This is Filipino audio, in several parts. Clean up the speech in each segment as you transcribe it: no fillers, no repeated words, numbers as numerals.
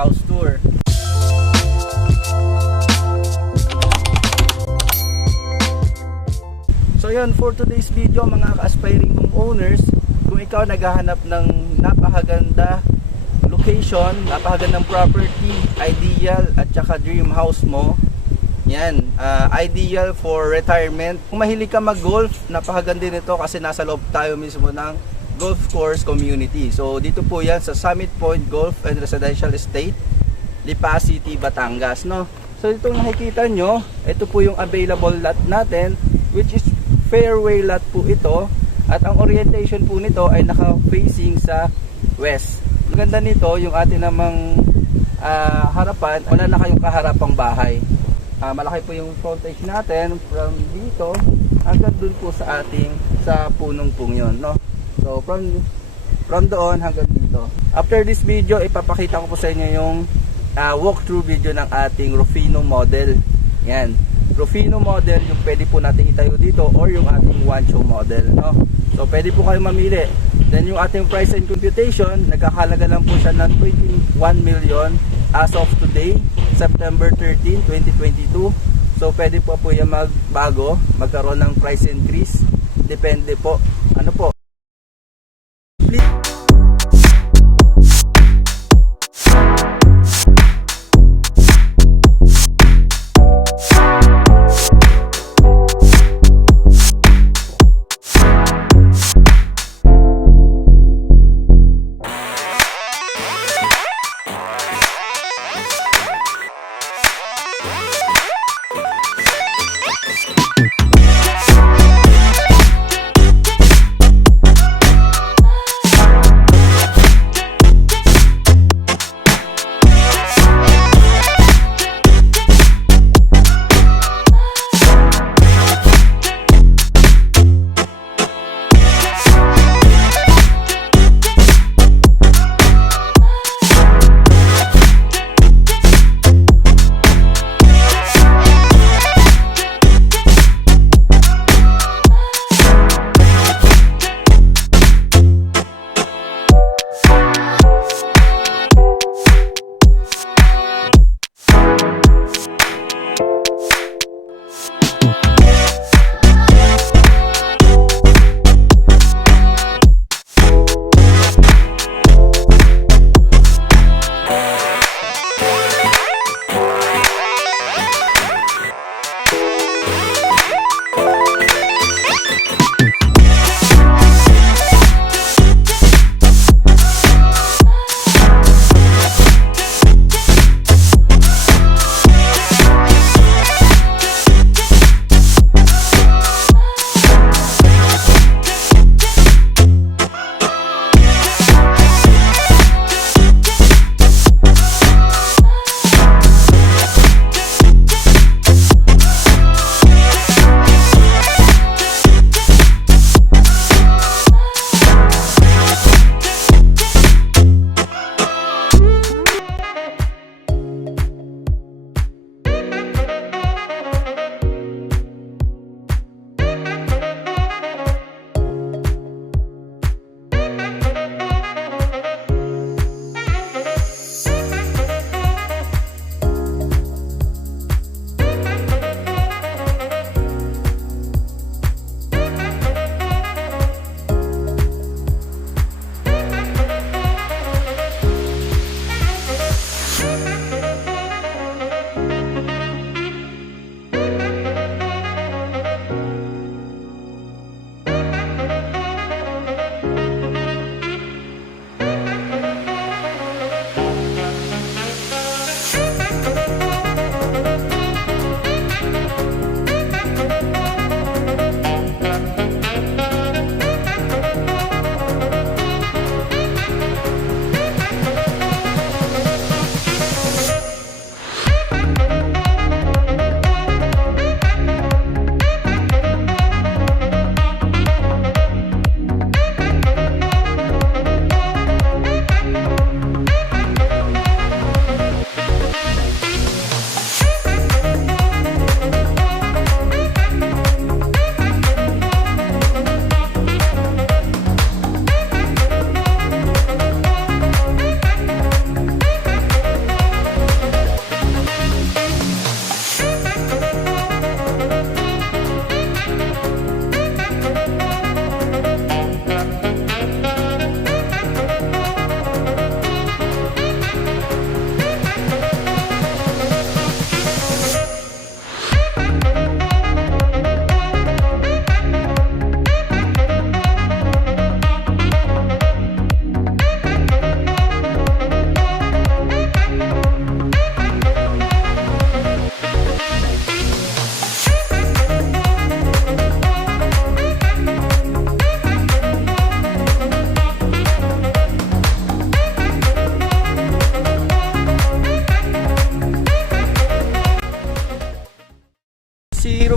house tour. So yun, for today's video mga ka-aspiring homeowners, kung ikaw naghahanap ng napakaganda location, napakagandang property, ideal at saka dream house mo, yan, ideal for retirement. Kung mahilig ka mag-golf, napakaganda nito kasi nasa loob tayo mismo ng golf course community. So dito po yan sa Summit Point Golf and Residential Estate, Lipa City, Batangas, no? So dito nakikita nyo, ito po yung available lot natin, which is fairway lot po ito, at ang orientation po nito ay naka-facing sa west. Ang ganda nito, yung atin namang harapan, wala na kayong kaharapang bahay. Malaki po yung frontage natin from dito hanggang dun po sa ating sa punong pong yun, no? So from doon hanggang dito. After this video, ipapakita ko po sa inyo yung walkthrough video ng ating Rufino model. Yan, Rufino model yung pwede po natin itayo dito, or yung ating Wancho model, no? So pwede po kayo mamili. Then yung ating price and computation, nagkakalaga lang po siya ng 21 million as of today, September 13, 2022. So pwede po yan magbago, magkaroon ng price increase. Depende po. Ano po?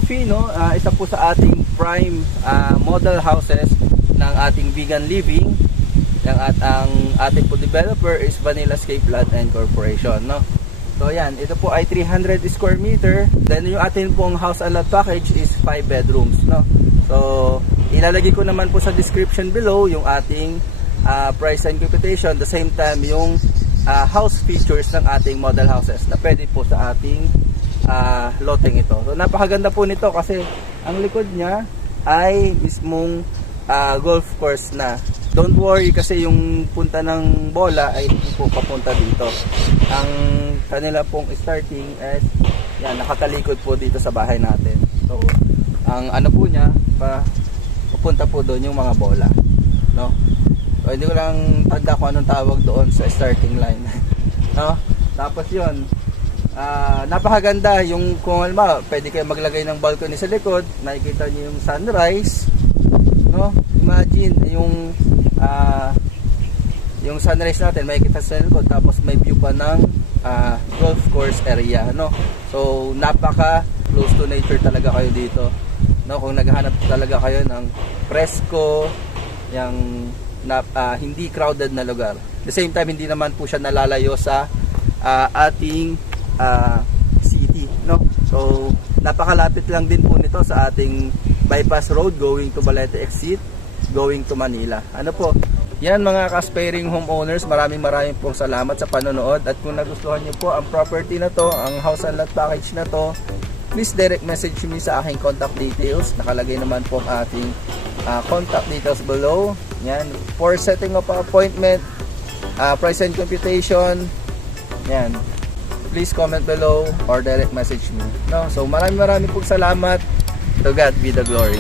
Rufino, isa po sa ating prime model houses ng ating vegan living. Ang ating po developer is Vanilla Escape Land and Corporation, no? So yan, ito po ay 300 square meter. Then yung ating pong house and lot package is 5 bedrooms, no? So ilalagay ko naman po sa description below yung ating price and computation, the same time yung house features ng ating model houses na pwede po sa ating loteng ito. So napakaganda po nito kasi ang likod niya ay mismong golf course na. Don't worry kasi yung punta ng bola ay hindi po papunta dito. Ang kanila pong starting is yan, nakatalikod po dito sa bahay natin. So ang ano po niya papunta po doon yung mga bola, no? So, hindi ko lang tanda kung anong tawag doon sa starting line. No? Tapos yun, napakaganda yung kung alam, pwede kayo maglagay ng balcony sa likod, nakikita niyo yung sunrise, no? Imagine yung sunrise natin makikita sa likod, tapos may view pa ng golf course area, no? So napaka close to nature talaga kayo dito, no? Kung naghahanap talaga kayo ng presko, yung hindi crowded na lugar. The same time, hindi naman po siya nalalayo sa ating city, no? So napakalapit lang din po nito sa ating bypass road going to Balete exit, going to Manila. Ano po? Yan mga ka-aspiring homeowners, maraming pong salamat sa panonood. At kung nagustuhan niyo po ang property na to, ang house and lot package na to, please direct message me sa aking contact details. Nakalagay naman po ang ating contact details below. Yan, for setting up appointment, price and computation, yan, please comment below or direct message me, no? So maraming pong salamat. To God be the glory.